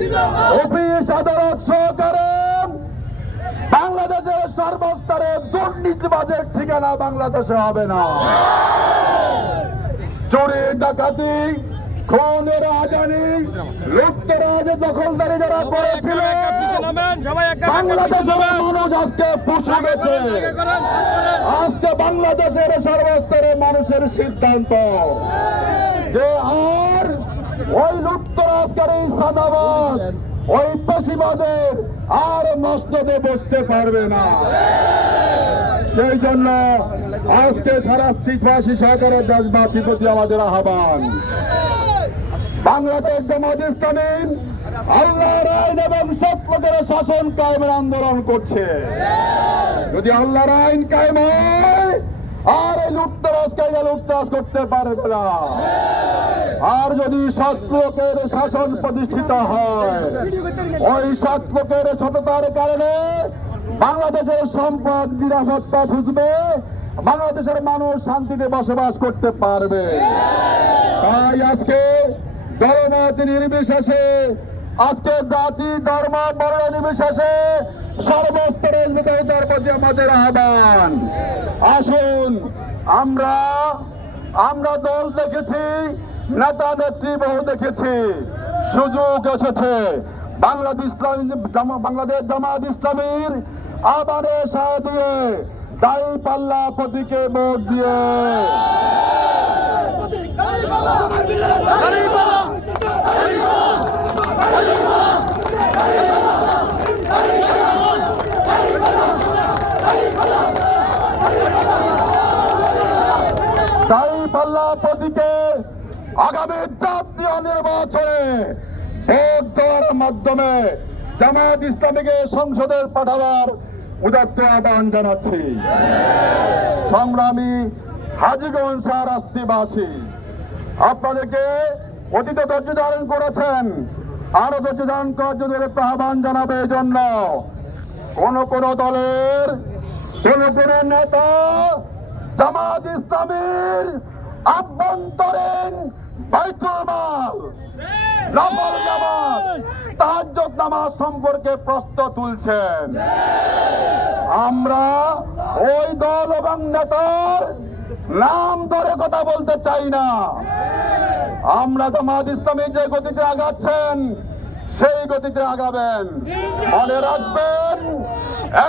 Office আদালত সহকারে বাংলাদেশের সর্বস্তরে দুর্নীতিবাজের ঠিকানা বাংলাদেশে হবে না। চোরে ডাকাতি খুনের আজানি লুপ্তরাজ দখলদারি যারা করেছিল বাংলাদেশের মানুষ আজকে পুষে গেছে। আজকে বাংলাদেশের সর্বস্তরে মানুষের সিদ্ধান্ত। লুপ্তরাজকারী সাদাবাদ। ওই পেশিবাদের আর মস্তদে বসতে পারবে না। সেই জন্য আজকে সারা স্ত্রীবাসী সরকারের দেশবাসীর প্রতি আমাদের আহ্বান। বাংলাদেশ জামাত ইসলামী আল্লাহর আইন এবং সত্যকের শাসন কায়েমের আন্দোলন করছে। যদি আল্লাহর আইন কায়েম হয়, আর এই লুটতরাজ কায়দা লুটতরাজ করতে পারবে না। আর যদি সত্যকের শাসন প্রতিষ্ঠিত হয়, ওই সত্যকের সততার কারণে বাংলাদেশের সম্পদ নিরাপত্তা বুঝবে, বাংলাদেশের মানুষ শান্তিতে বসবাস করতে পারবে। তাই আজকে ধর্মত নির্বিশেষে, আজকে জাতি, ধর্ম, বর্ণ নির্বিশেষে সর্বস্তরের বিকাশতার প্রতি আমাদের আহ্বান। আসুন, আমরা আমরা দল দেখেছি নেতা নেত্রী বহু দেখেছি। সুযোগ এসেছে। বাংলাদেশ ইসলামী বাংলাদেশ জামাত ইসলামীর আবারে দিয়ে দায়ী পাল্লা প্রতীকে ভোট দিয়ে। তাই পাল্লা প্রতীকে আগামী জাতীয় নির্বাচনে ভোট দেওয়ার মাধ্যমে জামায়াত ইসলামীকে সংসদের পাঠাবার উদাত্ত আহ্বান জানাচ্ছি। সংগ্রামী হাজিগঞ্জ রাস্তিবাসী আপনাদেরকে অতীতে ধৈর্য ধারণ করেছেন আরও ধৈর্য ধারণ করার জন্য আহ্বান জানাবে এই জন্য কোন কোন দলের, কোন কোন নেতা জামাত ইসলামীর আভ্যন্তরীণ সম্পর্কে প্রশ্ন তুলছেন। আমরা ওই দল এবং নেতার নাম ধরে কথা বলতে চাই না। আমরা জামাত ইসলামী যে গতিতে আগাচ্ছেন, সেই গতিতে আগাবেন। মনে রাখবেন,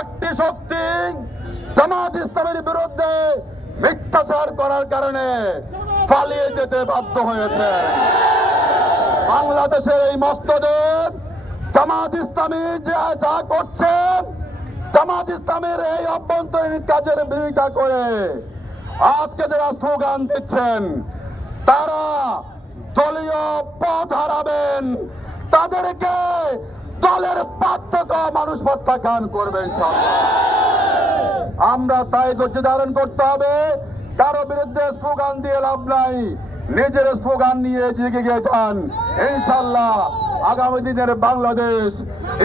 একটি শক্তি জামাত ইসলামের বিরুদ্ধে মিথ্যাচার করার কারণে পালিয়ে যেতে বাধ্য হয়েছে। বাংলাদেশের এই মস্তদের জামাত ইসলামী যা যা করছেন জামাত ইসলামের এই অভ্যন্তরীণ কাজের বিরোধিতা করে আজকে যারা স্লোগান দিচ্ছেন, তারা দলীয় পথ হারাবেন। তাদেরকে দলের পার্থক্য মানুষ প্রত্যাখ্যান করবেন আমরা তাই ধৈর্য ধারণ করতে হবে। কারও বিরুদ্ধে স্লোগান দিয়ে লাভ নাই। নিজের স্লোগান নিয়ে এগিয়ে গিয়ে যান। ইনশাল্লাহ আগামী দিনের বাংলাদেশ,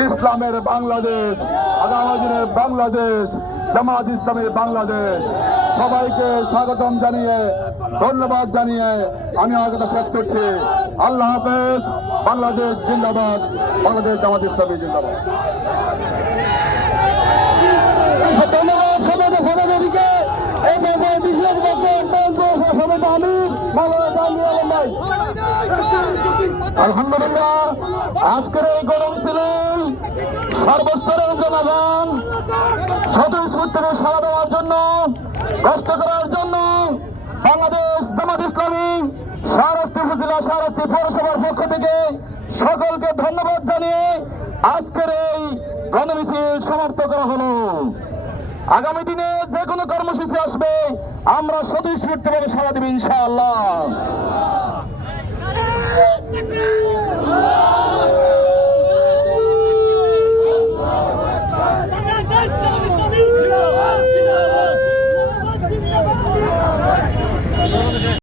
ইসলামের বাংলাদেশ, আগামী দিনের বাংলাদেশ, জামাত ইসলামের বাংলাদেশ। সবাইকে স্বাগতম জানিয়ে, ধন্যবাদ জানিয়ে আমি আমার কথা শেষ করছি। আল্লাহ হাফেজ, বাংলাদেশ জিন্দাবাদ, বাংলাদেশ জামাত ইসলামী জিন্দাবাদ ধন্যবাদ সবাইকে সবাইকে এই পর্যায়ে বিশেষ বক্তব্য সবাই আমি বাংলাদেশ আন্দোলন ভাই আলহামদুলিল্লাহ। আজকের এই গরম ছিলেন সর্বস্তরের জনগণ স্বতঃস্ফূর্তকে সাড়া দেওয়ার জন্য, কষ্ট করার জন্য বাংলাদেশ জামাত ইসলামী সারাস্তি উপজেলা সারাস্তি পৌরসভার পক্ষ থেকে সকলকে ধন্যবাদ জানিয়ে আজকের এই গণমিছিল সমাপ্ত করা হলো। আগামী দিনে যে কোনো কর্মসূচি আসবে, আমরা স্বতঃস্ফূর্তভাবে সাড়া দেব ইনশাআল্লাহ। Việt Nam